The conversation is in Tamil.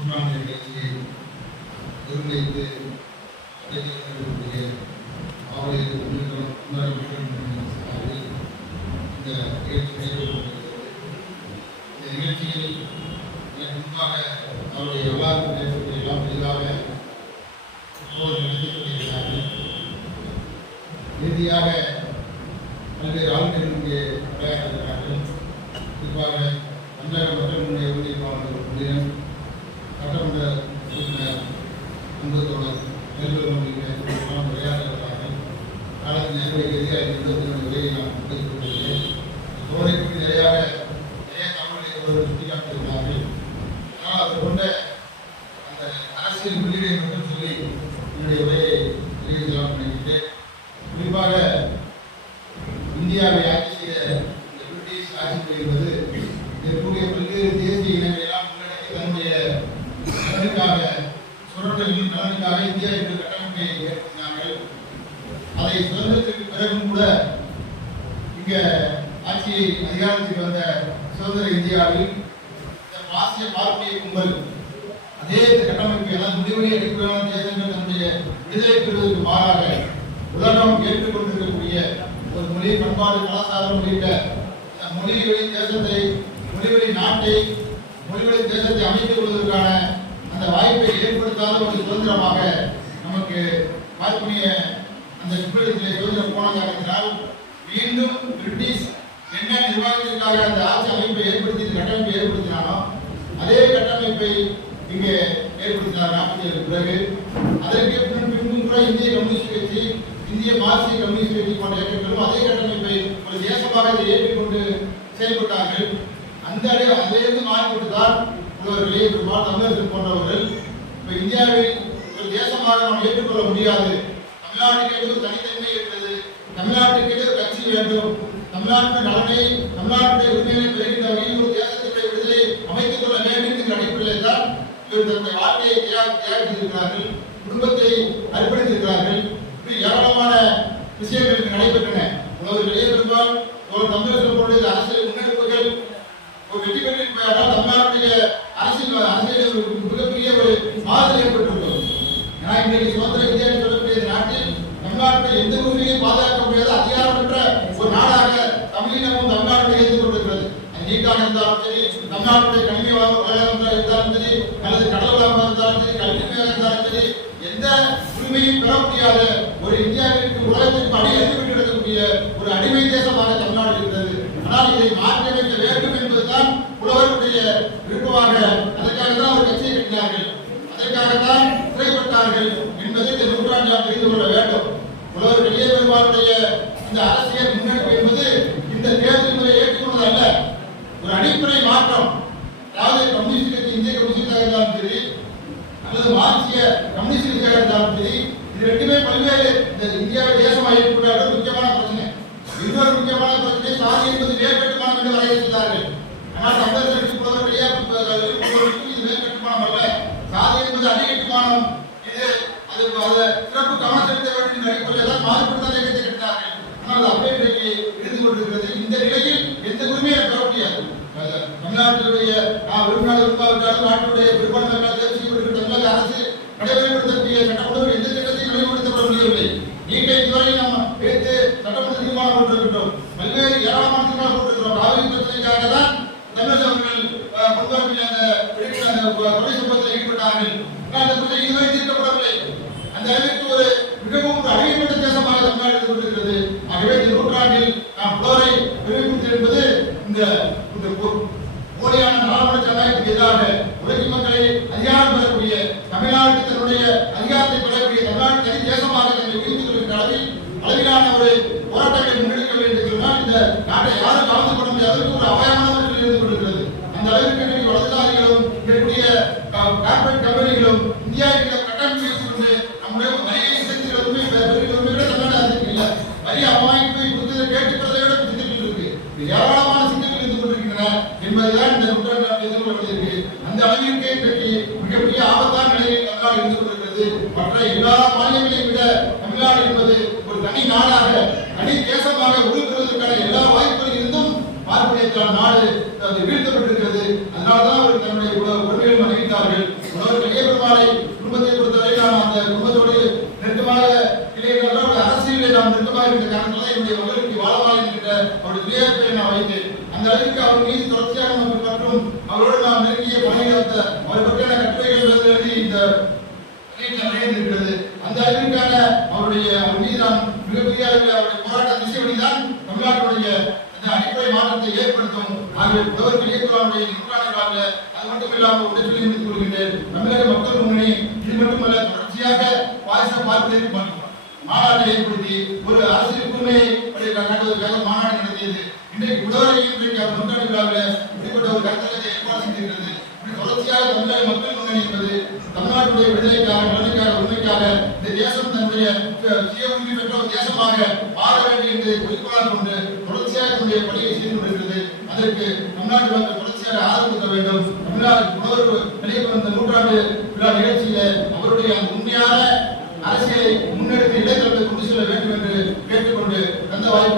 நூற்றாண்டு நிகழ்ச்சியை ஒருங்கிணைத்து இயக்கக்கூடிய இந்த நிகழ்ச்சி நடைபெறுகிறது இந்த நிகழ்ச்சியில் எனக்கு முன்பாக அவருடைய எல்லாம் எளிதாக கொண்டிருக்கிறார்கள் இறுதியாக பல்வேறு இங்கே குறிப்பாக தமிழக மக்கள் முன்னே ஒன்றியப்பாளர் un retorno இங்க ஆட்சி அதிகாரத்துக்கு வந்த சுதந்திர இந்தியாவில் இந்த பாசிய பார்ப்பனிய கும்பல் அதே கட்டமைப்பு எல்லாம் முடிவுரை அடிப்படையிலான தேசங்கள் நம்முடைய விடுதலை பெறுவதற்கு மாறாக உலகம் ஏற்றுக்கொண்டிருக்கக்கூடிய ஒரு மொழி பண்பாடு கலாச்சாரம் உள்ளிட்ட இந்த மொழிவழி தேசத்தை மொழிவழி நாட்டை மொழிவழி தேசத்தை அமைத்துக் கொள்வதற்கான அந்த வாய்ப்பை ஏற்படுத்தாத ஒரு சுதந்திரமாக நமக்கு பார்ப்பனிய அந்த குப்பிடத்திலே சுதந்திரம் போன காரணத்தினால் மீண்டும் பிரிட்டிஷ் என்ன நிர்வாகத்திற்காக அந்த ஆட்சி அமைப்பை ஏற்படுத்தி கட்டமைப்பை ஏற்படுத்தினானோ அதே கட்டமைப்பை இங்கே ஏற்படுத்தினார் நாற்பத்தி ஏழு பிறகு. அதற்கு பின்பும் கூட இந்திய கம்யூனிஸ்ட் கட்சி இந்திய மார்க்சிய கம்யூனிஸ்ட் கட்சி போன்ற இயக்கங்களும் அதே கட்டமைப்பை ஒரு தேசமாக இதை ஏற்றுக்கொண்டு செயல்பட்டார்கள். அந்த அளவு அதிலிருந்து மாறிவிட்டுதான் உள்ளவர்களே பெரும்பாலும் தமிழர்கள் போன்றவர்கள் இப்போ இந்தியாவில் ஒரு தேசமாக நாம் ஏற்றுக்கொள்ள முடியாது. தமிழ்நாட்டுக்கு ஒரு தனித்தன்மை இருக்கிறது தமிழ்நாட்டுக்கு வேண்டும். தமிழ்நாட்டு நலனை தமிழ்நாட்டுடைய உரிமையை பெறுகின்ற வகையில் ஒரு தேசத்தினுடைய விடுதலை அமைத்துக் கொள்ள வேண்டும் என்கிற அடிப்படையில் தான் இவர் தன்னுடைய வாழ்க்கையை தியாகித்திருக்கிறார்கள் குடும்பத்தை அர்ப்பணித்திருக்கிறார்கள். இப்படி ஏராளமான விஷயங்கள் இங்கு நடைபெற்றன. உலகிலேயே பெரும்பால் ஒரு தமிழர்கள் போன்ற அரசியல் முன்னெடுப்புகள் ஒரு வெற்றி பெற்று போயால் தமிழ்நாட்டுடைய அரசியல் அரசியல் ஒரு மிகப்பெரிய ஒரு மாதிரி ஏற்பட்டுள்ளது ஏன்னா இன்றைக்கு சுதந்திர இந்தியா சொல்லக்கூடிய நாட்டில் தமிழ்நாட்டில் எந்த உரிமையும் பாதுகாக்க முடியாத அதிகாரம் ஒரு நாடாக தமிழினமும் தமிழ்நாட்டை இருந்து கொண்டிருக்கிறது அது நீட்டாக இருந்தாலும் சரி தமிழ்நாட்டுடைய கல்வி வள- இருந்தாலும் சரி அல்லது கடல் வளமாக இருந்தாலும் சரி கல்வி இருந்தாலும் சரி எந்த உரிமையும் பெற முடியாத ஒரு இந்தியாவிற்கு உலகத்திற்கு அடி அறிவிட்டு இருக்கக்கூடிய ஒரு அடிமை தேசமாக தமிழ்நாடு இருக்கிறது ஆனால் இதை மாற்றியமைக்க வேண்டும் என்பதுதான் புலவருடைய விருப்பமாக அதற்காக தான் ஒரு கட்சியை கட்டினார்கள். அதற்காகத்தான் சிறைப்பட்டார்கள் என்பதை இந்த நூற்றாண்டு தெரிந்து கொள்ள வேண்டும். புலவர் வெளியே பெருமாளுடைய இந்த அரசியல் முன்னெடுப்பு என்பது இந்த தேர்தல் முறை ஏற்றுக்கொண்டது அல்ல ஒரு அடிப்படை மாற்றம். அதாவது கம்யூனிஸ்ட் கட்சி இந்திய கம்யூனிஸ்டாக இருந்தாலும் சரி அல்லது மார்க்சிய கம்யூனிஸ்ட் கட்சியாக இருந்தாலும் சரி இது ரெண்டுமே பல்வேறு இந்த இந்தியாவை தேசமாக ஏற்படுத்த முக்கியமான பிரச்சனை. இன்னொரு முக்கியமான பிரச்சனை சாதி என்பது மேற்கட்டுமானம் என்று வரையறுத்தார்கள் ஆனால் தமிழர்களுக்கு புலவர் வெளியே புலவர்களுக்கு இது மேற்கட்டுமானம் அல்ல. சாதி என்பது அதிகட்டுமானம் இது அது அது சிறப்பு கவனம் செலுத்த வேண்டும் என்று அடிப்படையில் மாறுபடுத்த இயக்கத்தை கட்டினார்கள். ஆனால் அப்படியே இன்றைக்கு இருந்து கொண்டிருக்கிறது. இந்த நிலையில் எந்த உரிமையும் பெற முடியாது அது தமிழ்நாட்டினுடைய ஆஹ், உறுப்பினர் உருவாக்காலும் நாட்டுடைய பெரும்பான்மை தமிழக அரசு நடைமுறைப்படுத்தக்கூடிய சட்டமன்ற எந்த திட்டத்தையும் நடைமுறைப்படுத்தப்பட முடியவில்லை. நீட்டை இதுவரை நாம் எடுத்து சட்டமன்ற தீர்மானம் போட்டிருக்கின்றோம். பல்வேறு ஏராளமான தீர்மானம் போட்டிருக்கிறோம் காவிரி பிரச்சனைக்காக தான் தமிழக அவர்கள் ஆஹ், அந்த வெளியிட்ட சம்பவத்தில் ஈடுபட்டார்கள். அந்த பிரச்சனை இதுவரை தீர்க்கப்பட அந்த அளவிற்கு ஒரு மிகவும் ஒரு அழிவுபட்ட தேசமாக தமிழ்நாடு இருந்து கொண்டிருக்கிறது ஆகவே இந்த நூற்றாண்டில் நாம் புலவரை பெருமைப்படுத்து என்பது இந்த இந்த போ- போலியான நாடாளுமன்ற ஜனநாயகத்துக்கு எதிராக உலக மக்களை அதிகாரம் பெறக்கூடிய தமிழ்நாடு தன்னுடைய அதிகாரத்தை பெறக்கூடிய தமிழ்நாடு தனி தேசமாக தன்னை உயர்த்திக் கொள்கின்ற அளவில் அளவிலான ஒரு போராட்டங்களை முன்னெடுக்க வேண்டும் என்று சொன்னால் இந்த நாட்டை யாரும் கலந்து கொள்ள முடியாத ஒரு அபாயமான சூழ்நிலை இருந்து கொண்டிருக்கிறது. அந்த அளவிற்கு இன்றைக்கு வலதுசாரிகளும் இருக்கக்கூடிய கார்பரேட் கம்பெனிகளும் இந்தியாவில் கட்டமைப்பு வைத்துக் கொண்டு நம்முடைய வரியை செலுத்துகிறதுமே பெரிய உரிமை கூட தமிழ்நாடு இல்லை வரி அபாயத்தை கொடுத்ததை கேட்டுக்கிறதை விட சிக்கல்கள் இருக்கு ஏராளமான சிக்கல்கள் இருந்து கொண்டிருக்கின்றன என்பதுதான் இந்த நூற்றாண்டு எதிர்கொள்ளப்பட்டிருக்கு அந்த அளவிற்கு இன்றைக்கு மிகப்பெரிய ஆபத்தான நிலையில் மாநிலமாக இருந்து மற்ற எல்லா மாநிலங்களையும் விட தமிழ்நாடு என்பது ஒரு தனி நாடாக தனி தேசமாக உருவாக்குவதற்கான எல்லா வாய்ப்புகளும் இருந்தும் பார்ப்பனியத்தால் நாடு அது வீழ்த்தப்பட்டிருக்கிறது. அதனால்தான் அவர்கள் தன்னுடைய உறவுகள் அறிவித்தார்கள் உணவர் கலியபெருமாளை குடும்பத்தை பொறுத்தவரை நாம் அந்த குடும்பத்தோடு நெருக்கமாக இல்லை அரசியலில் நாம் நெருக்கமாக இருந்த காரணத்தில் என்னுடைய மகளுக்கு வாழவாள் என்கின்ற அவருடைய நான் வைத்தேன். அந்த அளவுக்கு அவர் மீது அவருடைய போராட்ட திசைவழிதான் தமிழ்நாட்டுடைய அந்த அடிப்படை மாற்றத்தை ஏற்படுத்தும். ஆகவே புலவர் பெரியத்துவாருடைய நூற்றாண்டுகளாக அது மட்டும் இல்லாமல் ஒன்றை சொல்லி முடித்துக் தமிழக மக்கள் முன்னணி இது மட்டுமல்ல தொடர்ச்சியாக பாயச பார்ப்பதற்கு மாநாட்டை ஏற்படுத்தி ஒரு அரசியல் கூர்மையை காட்டுவதற்காக மாநாடு நடத்தியது. இன்றைக்கு புலவரையும் இன்றைக்கு அவர் நூற்றாண்டு விழாவில் இப்படிப்பட்ட ஒரு கருத்தரங்கத்தை ஏற்பாடு செய்திருக்கிறது. தொடர்ச்சியாக தமிழக மக்கள் முன்னணி என்பது தமிழ்நாட்டுடைய விடுதலைக்காக நலனுக்காக இந்த தேசம் தன்னுடைய சுய உரிமை பெற்ற ஒரு தேசமாக மாற வேண்டும் என்று குறிக்கோளாக கொண்டு தொடர்ச்சியாக தன்னுடைய பணியை செய்து கொண்டிருக்கிறது. அதற்கு தமிழ்நாட்டு மக்கள் தொடர்ச்சியாக ஆதரவு தர வேண்டும். தமிழ்நாடு புலவர் வெளியே வந்த நூற்றாண்டு விழா நிகழ்ச்சியில அவருடைய அந்த உண்மையான அரசியலை முன்னெடுத்து இடைத்தரத்தை கொண்டு செல்ல வேண்டும் என்று கேட்டுக்கொண்டு அந்த வாய்ப்பு